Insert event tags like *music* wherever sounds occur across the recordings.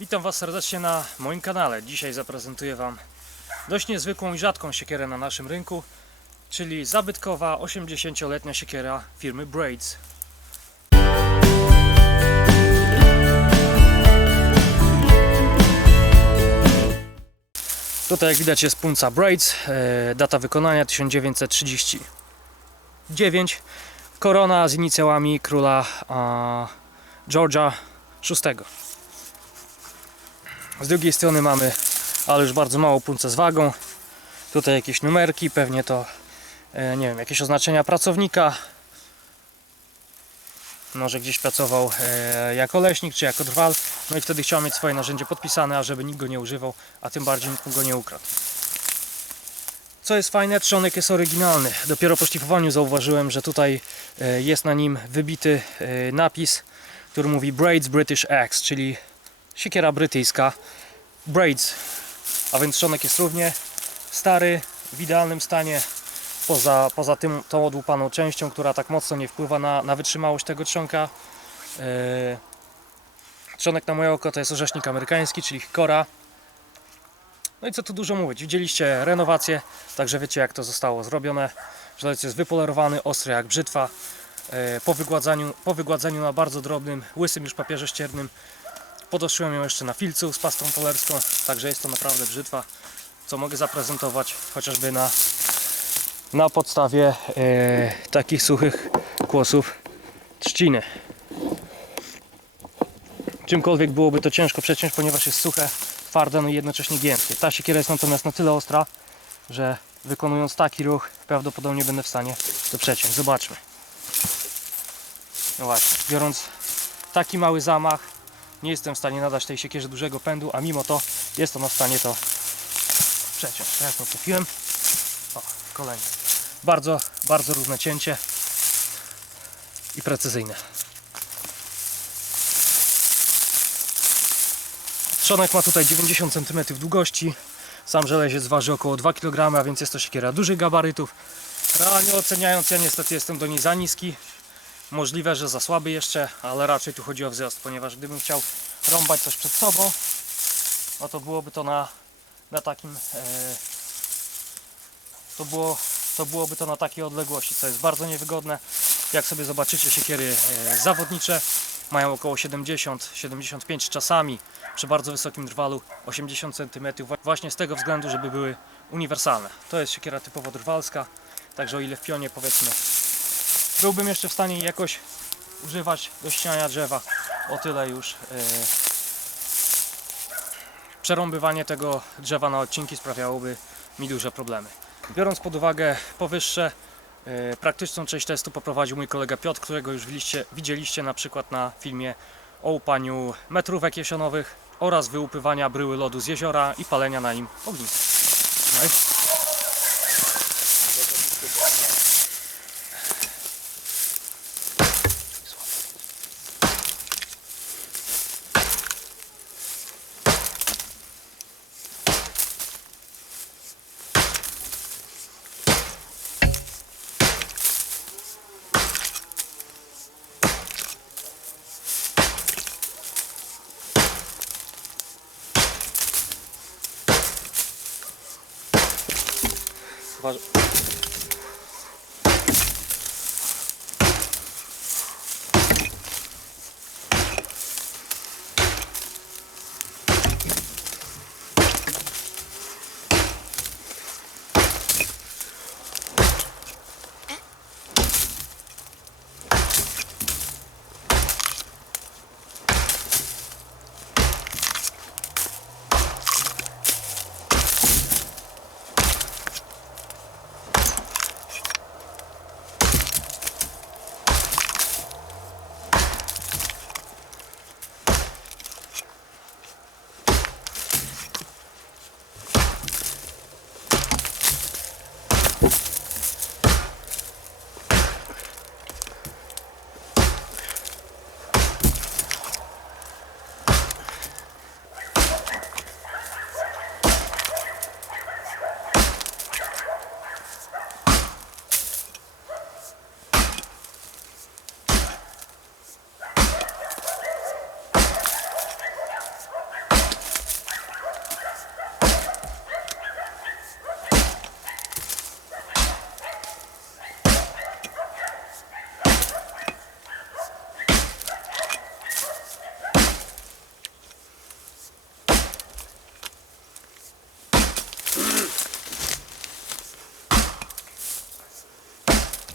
Witam Was serdecznie na moim kanale. Dzisiaj zaprezentuję Wam dość niezwykłą i rzadką siekierę na naszym rynku, czyli zabytkowa 80-letnia siekiera firmy Braids. Tutaj jak widać jest punca Braids, e, data wykonania 1939, korona z inicjałami króla George'a VI. Z drugiej strony mamy, ale już bardzo mało punce z wagą. Tutaj jakieś numerki, pewnie to e, nie wiem, jakieś oznaczenia pracownika. Może gdzieś pracował e, jako leśnik czy jako drwal. No i wtedy chciał mieć swoje narzędzie podpisane, ażeby nikt go nie używał, a tym bardziej nikt go nie ukradł. Co jest fajne, trzonek jest oryginalny. Dopiero po szlifowaniu zauważyłem, że tutaj e, jest na nim wybity napis, który mówi Braids British Axe, czyli siekiera brytyjska. Braids, a więc trzonek jest równie stary, w idealnym stanie. Poza, poza tym tą odłupaną częścią, która tak mocno nie wpływa na, na wytrzymałość tego trzonka. E, Trzonek na moje oko to jest orzesznik amerykański, czyli Hikora. No i co tu dużo mówić, widzieliście renowację, także wiecie jak to zostało zrobione. Żelec jest wypolerowany, ostry jak brzytwa. E, Po wygładzaniu, po wygładzeniu na bardzo drobnym, łysym już papierze ściernym podoszyłem ją jeszcze na filcu z pastą polerską, także jest to naprawdę brzytwa, co mogę zaprezentować chociażby na, na podstawie e, takich suchych kłosów trzciny. Czymkolwiek byłoby to ciężko przeciąć, ponieważ jest suche, twarde, no i jednocześnie giętkie. Ta siekiera jest natomiast na tyle ostra, że wykonując taki ruch prawdopodobnie będę w stanie to przeciąć. Zobaczmy. No właśnie, biorąc taki mały zamach, nie jestem w stanie nadać tej siekierze dużego pędu, a mimo to jest ona w stanie to przeciąć. Jak nie trafiłem. O, kolejny. Bardzo, bardzo równe cięcie i precyzyjne. Trzonek ma tutaj 90 cm długości. Sam żeleziec waży około 2 kg, a więc jest to siekiera dużych gabarytów. Realnie oceniając, ja niestety jestem do niej za niski. Możliwe, że za słaby jeszcze, ale raczej tu chodzi o wzrost, ponieważ gdybym chciał rąbać coś przed sobą, no to byłoby to na, na takim e, to, było, to byłoby to na takiej odległości, co jest bardzo niewygodne. Jak sobie zobaczycie siekiery e, zawodnicze mają około 70-75 czasami przy bardzo wysokim drwalu 80 cm właśnie z tego względu, żeby były uniwersalne. To jest siekiera typowo drwalska, także o ile w pionie powiedzmy byłbym jeszcze w stanie jakoś używać do ścinania drzewa, o tyle już e, przerąbywanie tego drzewa na odcinki sprawiałoby mi duże problemy. Biorąc pod uwagę powyższe, e, praktyczną część testu poprowadził mój kolega Piotr, którego już widzieliście, widzieliście na przykład na filmie o łupaniu metrówek jesionowych oraz wyłupywania bryły lodu z jeziora i palenia na nim ogniska. No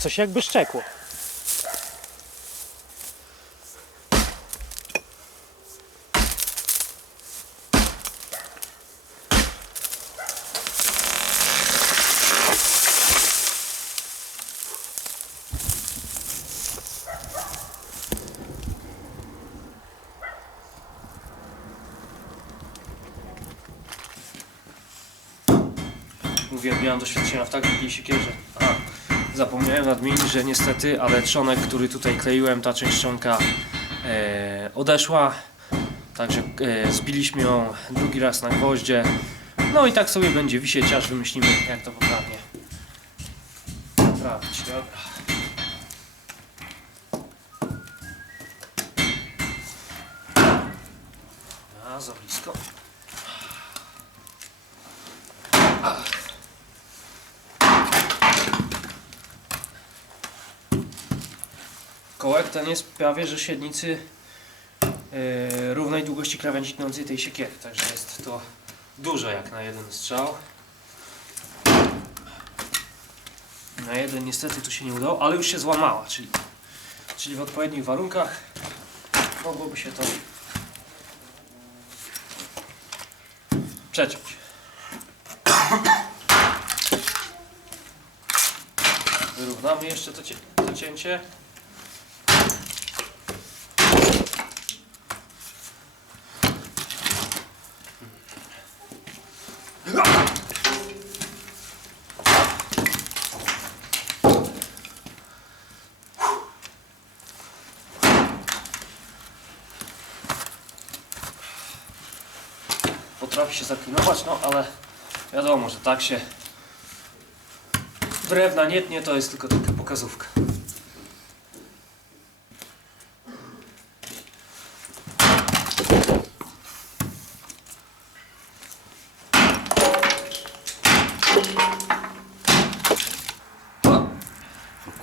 Coś jakby szczekło. Uwielbiam doświadczenia w tak wielkiej siekierze. Zapomniałem nadmienić, że niestety, ale trzonek, który tutaj kleiłem, ta część trzonka e, odeszła. Także e, zbiliśmy ją drugi raz na gwoździe. No i tak sobie będzie wisieć, aż wymyślimy jak to poprawnie naprawić. Dobra. Za blisko. Kołek ten jest prawie że średnicy yy, równej długości krawędzi tnącej tej siekiery, także jest to dużo jak na jeden strzał. Na jeden niestety tu się nie udało, ale już się złamała, czyli, czyli w odpowiednich warunkach mogłoby się to przeciąć. Wyrównamy jeszcze to, to cięcie. Potrafi się zaklinować, no ale wiadomo, że tak się drewna nie tnie, to jest tylko taka pokazówka.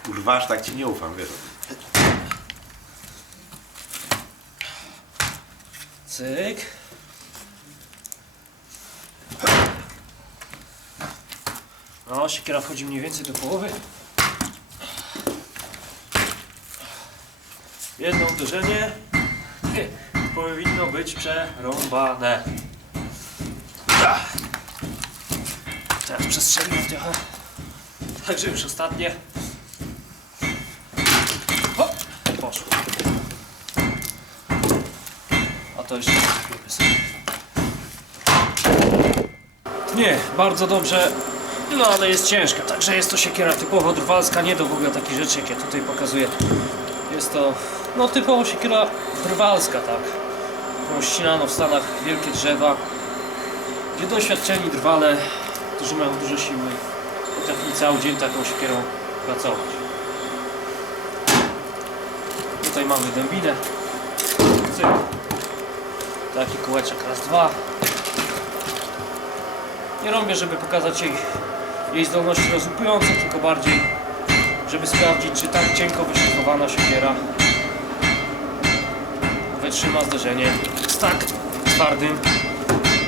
Kurwa, aż tak ci nie ufam, wiesz. Cyk. No, siekiera wchodzi mniej więcej do połowy. Jedno uderzenie *laughs* powinno być przerąbane. Teraz przestrzeliłem trochę. Także już ostatnie. Poszło. A to jeszcze sobie. Nie, bardzo dobrze. No ale jest ciężka, także jest to siekiera typowo drwalska, nie do w ogóle takich rzeczy, jak ja tutaj pokazuję. Jest to, no typowo siekiera drwalska, tak. Którą ścinano w Stanach wielkie drzewa, gdzie doświadczeni drwale, którzy mają dużo siły, potrafili cały dzień taką siekierą pracować. Tutaj mamy dębinę. Cyk. Taki kółeczek raz, dwa. Nie robię, żeby pokazać jej, jej zdolności rozłupujące, tylko bardziej, żeby sprawdzić, czy tak cienko wyszlifowana siekiera wytrzyma zderzenie z tak twardym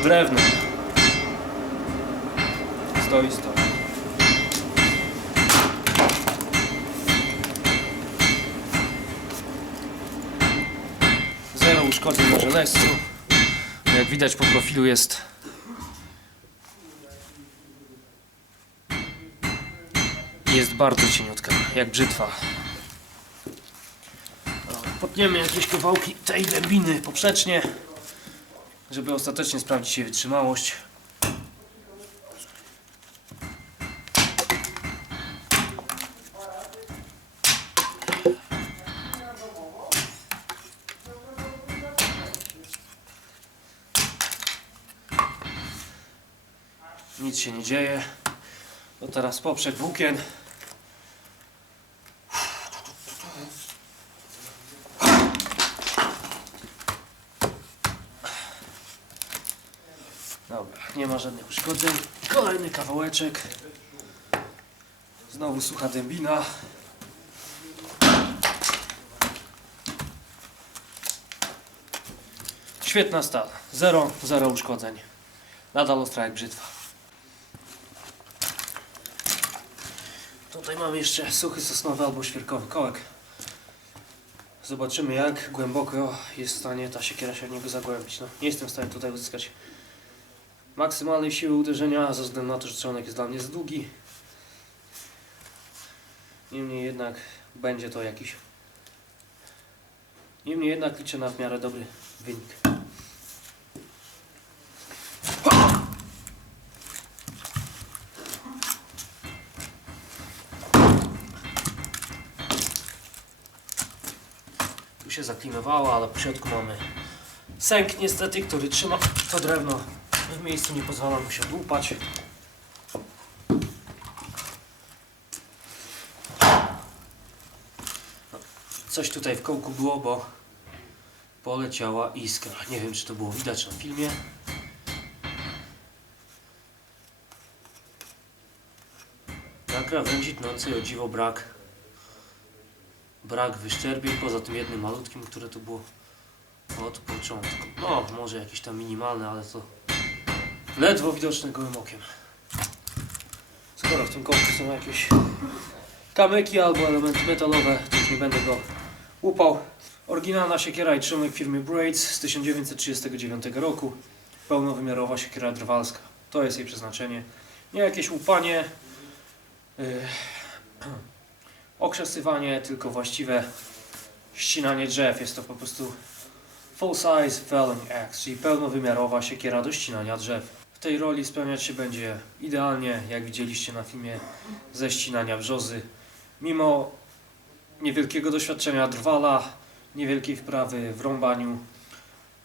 drewnem. Stoi, stoi. Zero uszkodzeń na żelezcu. Jak widać po profilu jest jest bardzo cieniutka, jak brzytwa. Potniemy jakieś kawałki tej dębiny poprzecznie, żeby ostatecznie sprawdzić jej wytrzymałość. Nic się nie dzieje. To teraz poprzek włókien. Dobra, nie ma żadnych uszkodzeń. Kolejny kawałeczek. Znowu sucha dębina. Świetna stal. Zero, zero uszkodzeń. Nadal ostra jak brzytwa. Tutaj mamy jeszcze suchy sosnowy albo świerkowy kołek. Zobaczymy jak głęboko jest w stanie ta siekiera się w niego zagłębić. No, nie jestem w stanie tutaj uzyskać maksymalnej siły uderzenia ze względu na to, że trzonek jest dla mnie za długi. Niemniej jednak będzie to jakiś. Niemniej jednak liczę na w miarę dobry wynik. Tu się zaklinowało, ale w środku mamy sęk niestety, który trzyma to drewno w miejscu, nie pozwala mu się odłupać. No, Coś tutaj w kołku było, bo poleciała iskra. Nie wiem, czy to było widać na filmie. Na krawędzi tnącej o dziwo brak brak wyszczerbień, poza tym jednym malutkim, które tu było od początku. No, może jakieś tam minimalne, ale to ledwo widoczne gołym okiem. Skoro w tym kołku są jakieś kamyki albo elementy metalowe, to już nie będę go łupał. Oryginalna siekiera i firmy Braids z 1939 roku. Pełnowymiarowa siekiera drwalska. To jest jej przeznaczenie. Nie jakieś łupanie, yy, *clears throat* okrzesywanie, tylko właściwe ścinanie drzew. Jest to po prostu full size felling axe, czyli pełnowymiarowa siekiera do ścinania drzew. Tej roli spełniać się będzie idealnie, jak widzieliście na filmie ze ścinania brzozy. Mimo niewielkiego doświadczenia drwala, niewielkiej wprawy w rąbaniu,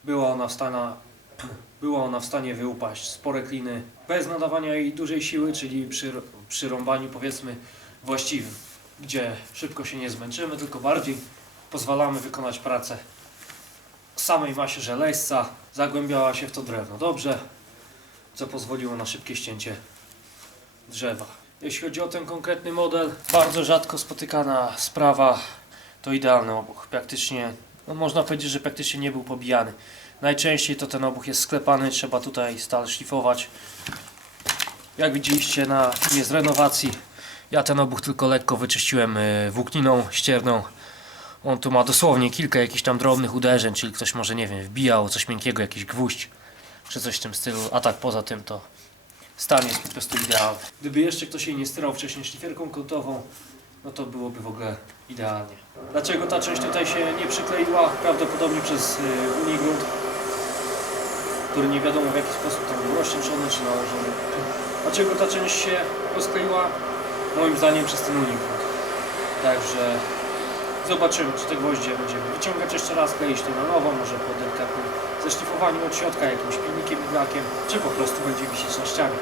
była ona w stanie, *clears throat* była ona w stanie wyupaść spore kliny bez nadawania jej dużej siły, czyli przy, przy rąbaniu powiedzmy właściwym, gdzie szybko się nie zmęczymy, tylko bardziej pozwalamy wykonać pracę samej masie żelejsca, zagłębiała się w to drewno dobrze, co pozwoliło na szybkie ścięcie drzewa. Jeśli chodzi o ten konkretny model, bardzo rzadko spotykana sprawa, to idealny obuch. Praktycznie, no można powiedzieć, że praktycznie nie był pobijany. Najczęściej to ten obuch jest sklepany, trzeba tutaj stal szlifować. Jak widzieliście na filmie z renowacji, ja ten obuch tylko lekko wyczyściłem y, włókniną ścierną. On tu ma dosłownie kilka jakichś tam drobnych uderzeń, czyli ktoś może, nie wiem, wbijał coś miękkiego, jakiś gwóźdź, czy coś w tym stylu, a tak poza tym to stan jest po prostu idealny. Gdyby jeszcze ktoś jej nie styrał wcześniej szlifierką kątową, no to byłoby w ogóle idealnie. Dlaczego ta część tutaj się nie przykleiła? Prawdopodobnie przez y, unigrunt, który nie wiadomo w jaki sposób tam był rozcieńczony czy nałożony. Dlaczego ta część się rozkleiła? Moim zdaniem przez ten unigrunt. Także Zobaczymy, czy te gwoździe będziemy wyciągać jeszcze raz, kleić to na nowo, może po delikatnym zeszlifowaniu od środka jakimś pilnikiem iglakiem, czy po prostu będzie wisieć na ścianie.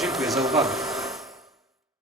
Dziękuję za uwagę.